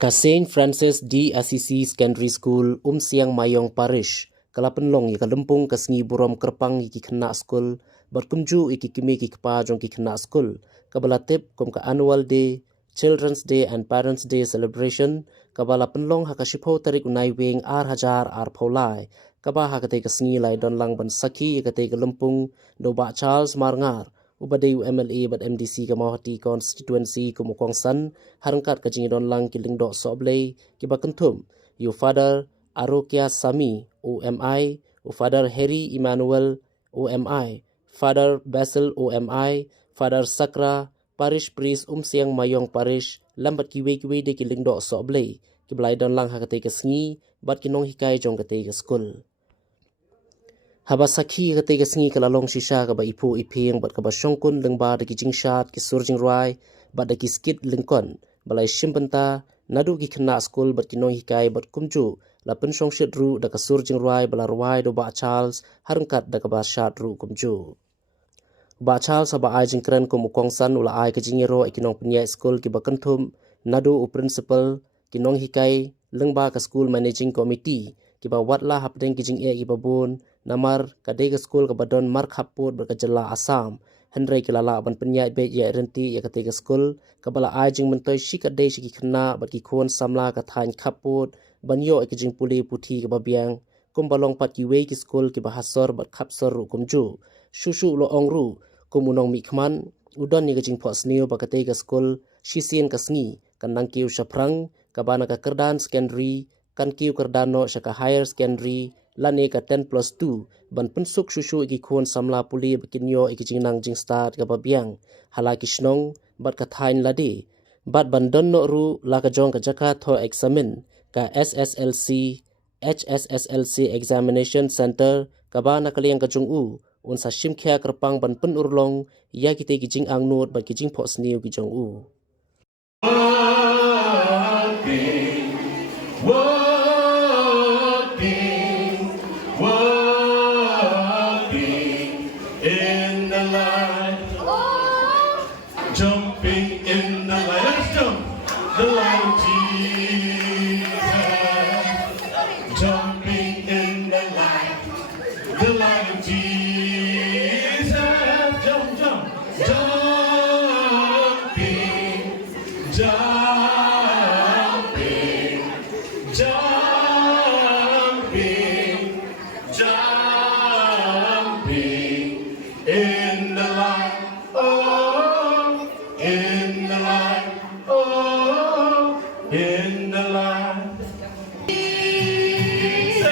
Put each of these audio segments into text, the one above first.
Ka Saint Francis di Assisi Secondary School Siang Mayong Parish Kalapenlong i Kalempung ka Sngi Burom Kyrpang i Khynnah Skul berkumju i Kmie Kpa jong Khynnah Skul kabalatip kum ka Annual Day, Children's Day and Parents Day celebration kabala penlong Haka shipho tarik unai wing hajar paulai kaba hakate ka Sngi lai don lang ban saki ikate Kalempung do ba Charles Marngar ubadai UMLA bat MDC ka Mawhati constituency kumukong san harangkat ka jingidon lang kiling dok soblay kiba kentum you father Arokia Sami OMI father Harry Emmanuel OMI father Basil OMI father Sakra parish priest Siang Mayong parish lambat kiwe de kiling dok soblay kiblai don lang hakate ka Sngi bat kinong hikai jong kate ka Skul haba sakhi kate ka Sngi kalalong shisha ka ba ipu iping bat ka ba shongkun lengba da ki jing Shad ki surjing Rwai bat da ki skit lengkon balai shimpenta nadu ki Khynnah Skul bat kinong hikai bat kumju la Pynshongshit ru da ka surjing Rwai bala Rwai do ba Charles harangkat da ka ba Shad ru kumju ba Charles haba ai jing kren kumukong san ula ai ka jingero ikinong penyai Skul ki ba kentum nadu u principal kinong hikai lengba ka Skul managing committee ki ba watla hapdeng ki jing ki ba bun namar kadai ka Skul ka badon mark haput berkajala Assam Henry kilala ban penyai be ya renti ya kadai ka Skul kabala ajing mentoi shi kadai shi ki Khynnah bat ki khon samla ka thain khaput ban yo ki jing puli puthi ka babiang kum balong pat ki we ki Skul ki bahasor bat khapsor ru kumju shushu lo ongru kumunong mikman udon ni ka jing phos niu ba kadai ka Skul shi sien ka Sngi kanang kiu shaprang kabana ka kerdan secondary kan kiu kerdano shaka higher secondary lani ka 10+2 ban pensuk shushu iki khon samla puli bekinyo iki jingnang jing start ka babiang halaki shnong bat ka thain ladi bat ban don no ru la ka jong ka jaka tho examen ka SSLC HSSLC examination center ka ba na kaliang ka jong u unsa shimkhya Kyrpang ban pen urlong ya kite ki jing ang not bat ki jing phos niu ki jong u Jumping in the light. Let's jump. The light of Jesus. Jumping in the light. The light of Jesus. Jump, jump. Jumping. Jumping. Jumping. Jumping. In the light. In the light, oh, in the light, Jesus,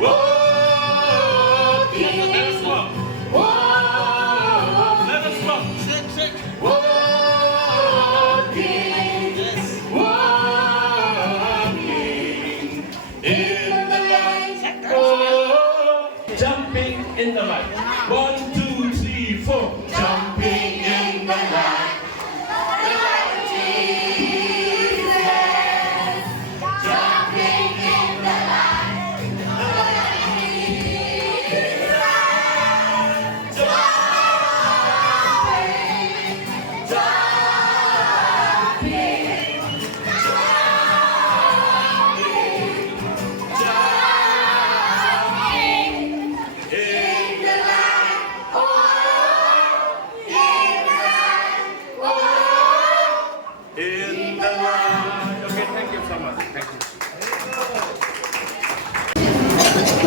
walking. Let us walk. Walk. Let us walk. Shake. Walking. Yes. Walking in the light, oh, jumping in the light. 1, 2, 3, 4, jumping.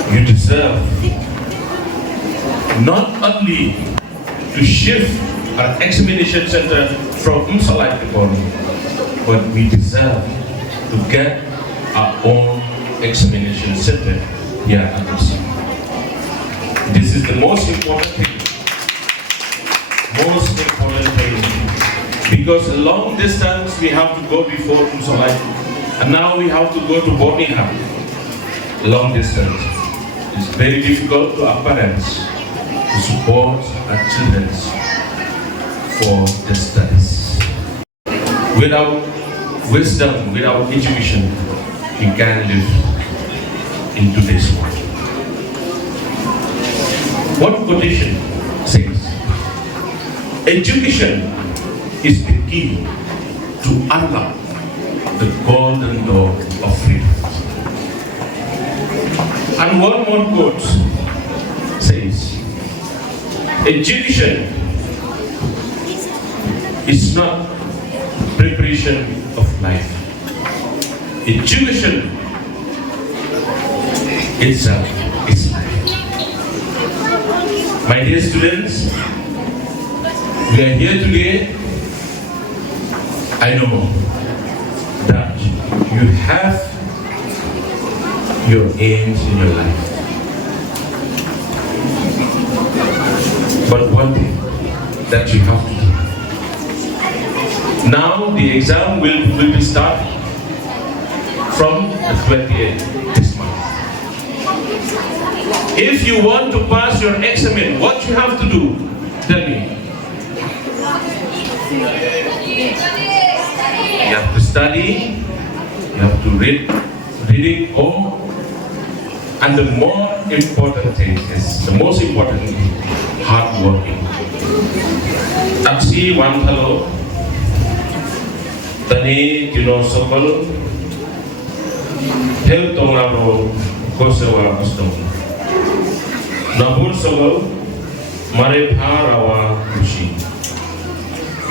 You deserve not only to shift our examination center from Umsalai to Burom, but we deserve to get our own examination center here at Burom. This is the most important thing. Most important thing. Because a long distance we have to go before Umsalai, and now we have to go to Birmingham. Long distance. It's very difficult to our parents to support our children for the studies. Without wisdom, without education, you can't live in today's world. One quotation says, education is the key to unlock the golden door of freedom. And one more quote says, education is not preparation of life. Education itself is life. My dear students, we are here today. I know that you have your aims in your life. But one thing that you have to do. Now the exam will be started from the 28th this month. If you want to pass your exam, what you have to do? Tell me. You have to study, you have to reading home, and the more important thing is, the most important thing, hard working. Taksi one hello, tani tino sokol, hel tongaro kosewa kostom. Nabur sokol, mare pharawa kushi.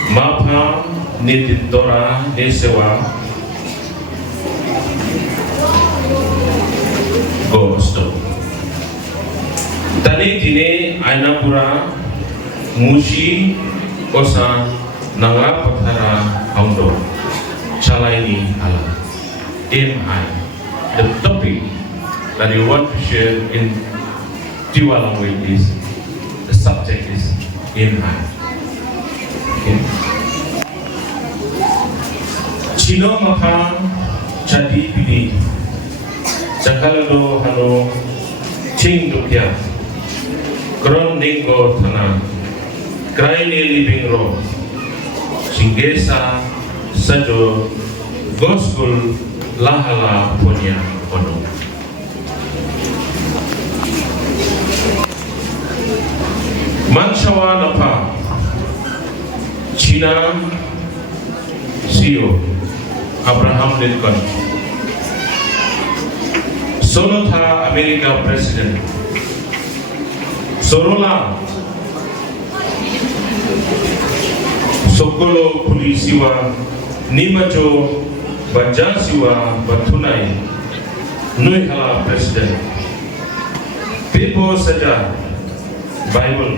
Mapha nititora nesewa gosto. Tani dine ainapura mushi osa nanga pathara haundo chalaini ala. Aim high. The topic that you want to share in Tiwa language is, the subject is aim high. Chino maka chadi pidi chakalado hano ching dukya kron ningo thana kraine living ro singesa sajo goskul lahala ponya ono manshawa napa China CEO Abraham Lincoln, Sonotha America President, Sorola, Sokolo Pulisiwa, Nimajo, Bajasiwa, Batunai, Nuihala President, Pepo Saja, Bible,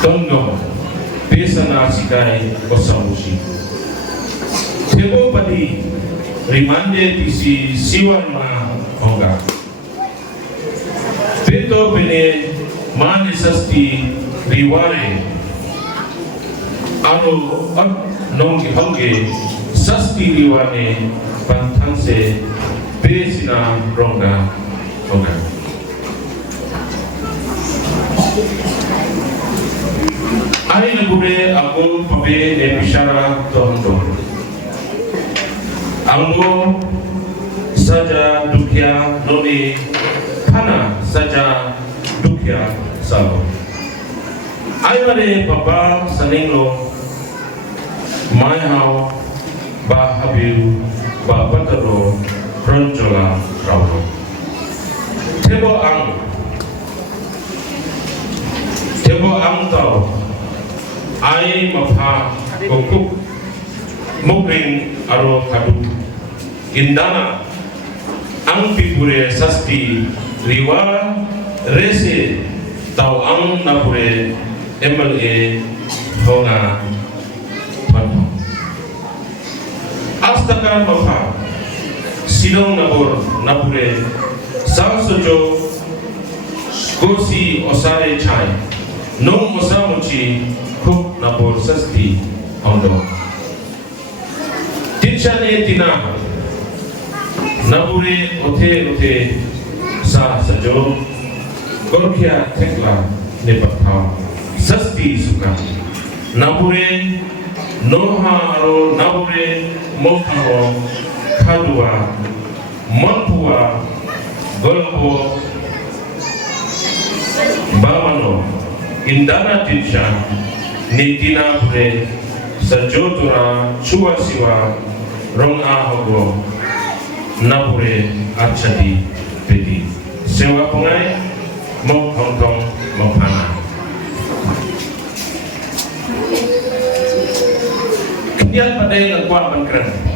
Tono, Pesana Sikai Osamushi. Tebo Padi, Rimande Pisi Siwama Honga. Peto Pene Mane Sasti Riware. Ano Nongi Honge Sasti Riwane Pantanse Pesina Ronga Honga. Ay nagure ako pabe ne bishara tondo. Anggo saja dukya noni kana saja dukya salo. Ay mare papa saninglo mai hao ba habiu ba pataro pronjola rauno. Tebo ang tao. Ai mapha kokuk mukring aro kadu indana ang pipure sasti riwa rese tau ang napure MLA honga panho astaka mapha sidong napure salsojo gosi osare chai nong osamuchi Kuk nabor sasti ondo. Tinchane tina nabure ote sa sajo gorkia tekla nepatha sasti suka nabure noha aro nabure mokho khadua manpua golbo bamano indana tinsha Nitina Pure sajotura chua siwa ronga hogo napure archadi pedi sewa pengai mo Hong Kong mo pana kenyal pada yang kuat ban keren